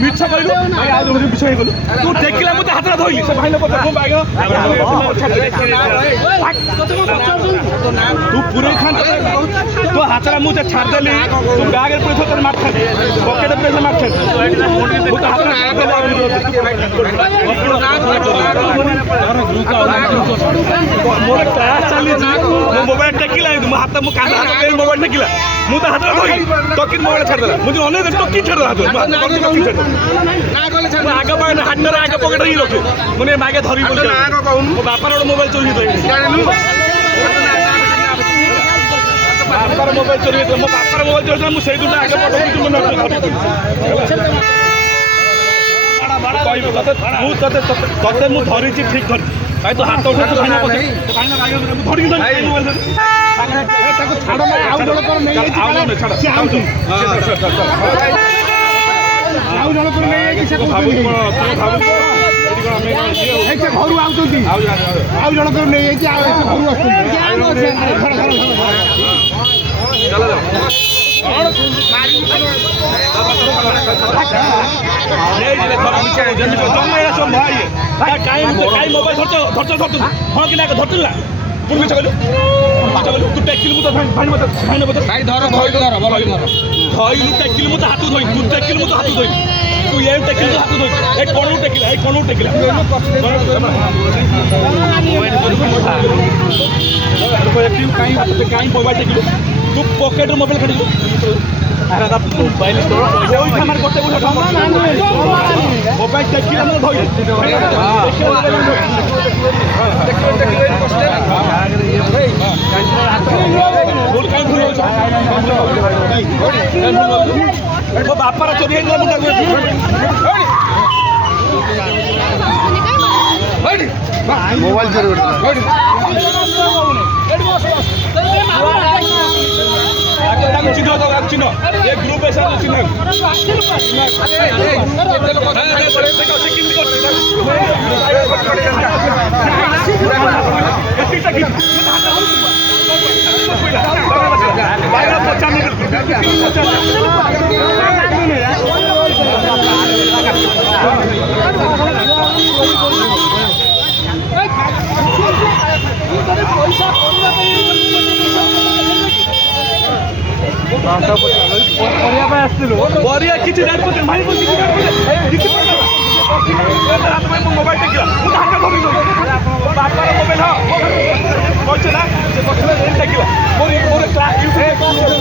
ମିଛ କହିଲୁ ମିଛ ହେଇଗଲୁ ତୁ ଦେଖିଲା ମୁଁ ହାତରେ ଧଇଲି ସେ ଭାଇ ଲୋକ ତୁ ପୁରୀ ତୋ ହାତରେ ମୁଁ ଛାଡ଼ିଦେଲି ତୁ ବ୍ୟାଗରେ ପୁରୀ ତୋତେ ମାରିଥାନ୍ତି ପକେଟ ପୁରୀ ମାରିଥାନ୍ତି ମୁଁ ତ ହାତରେ ମୋର କ୍ଲାସ୍ ଚାଲିଛି ମୋ ମୋବାଇଲ ଟେକିଲା ମୋ ହାତ ମୁଁ କାନ୍ଦ ହାତ ମୋବାଇଲ ଟେକିଲା ମୁଁ ତ ହାତରେ ଧଇଲି ଟକିନ୍ ମୋବାଇଲ ଛାଡ଼ିଦେଲା ମୁଁ ଅନେକ ଟକି ଛାଡ଼ିଦେଲା ଆଗ ପାଖରେ ହାଟରେ ଆଗ ପକେଟରେ ହିଁ ରଖେ ମୁଁ ଆଗେ ଧରି ମୋ ବାପାର ଗୋଟେ ମୋବାଇଲ ଚୋରି ବାପାର ମୋବାଇଲ ଚୋରି ହେଇଥିଲା ମୋ ବାପାର ମୋବାଇଲ ଚୋରି ହେଇଥିଲା ମୁଁ ସେଇ ଦିନ ଆଗ ପକେଇଛି ମୁଁ ତତେ ମୁଁ ଧରିଛି ଠିକ ଧରିଛି ଭାଇ ତୁ ହାତ ଧରିକି ଆଉ ଜଣକ ଘରୁ ଆଉଛନ୍ତି ଆଉ ଜଣକ ନେଇଯାଇଛି ଆଉ ଘରୁ ଆସୁଛନ୍ତି ମୋବାଇଲ ଧରିଛୁ ହଁ କି ନା ଧରିଛୁ ନା ପୁଣି ମିଛ କହିଲୁ ତୁ ଟେକିଲୁ ମୁଁ ତ ଧଇଲୁ ଟେକିଲୁ ମୁଁ ତ ହାତ ଧୋଇ ତୁ ଟେକିଲୁ ମୁଁ ତ ହାତ ଧୋଇ ତୁ ଏ ଟେକିଲୁ ତ ହାତ ଧୋଇ ଏ କଣକୁ ଟେକିଲା ଏ କଣକୁ ଟେକିଲା କାହିଁ ମୋବାଇଲ ଟେକିଲୁ ତୁ ପକେଟରୁ ମୋବାଇଲ କାଢିଲୁ ମୋବାଇଲ ଟେକିଲା ମୁଁ ଧୋଇ ମୋ ବାପାର ଚୋରି ହେଇଥିଲା ମୁଁ ମୋବାଇଲ ଚୋରି চিহ্ন এ গ্রুপ এসে ପରିବା କିଛି ମୋବାଇଲ ଟେକିଲା ମୁଁ ହାତ ଧରି ବାପାର ମୋବାଇଲ ହଁ କହିছে ନା ସେ ଟେକିଲା ମୋର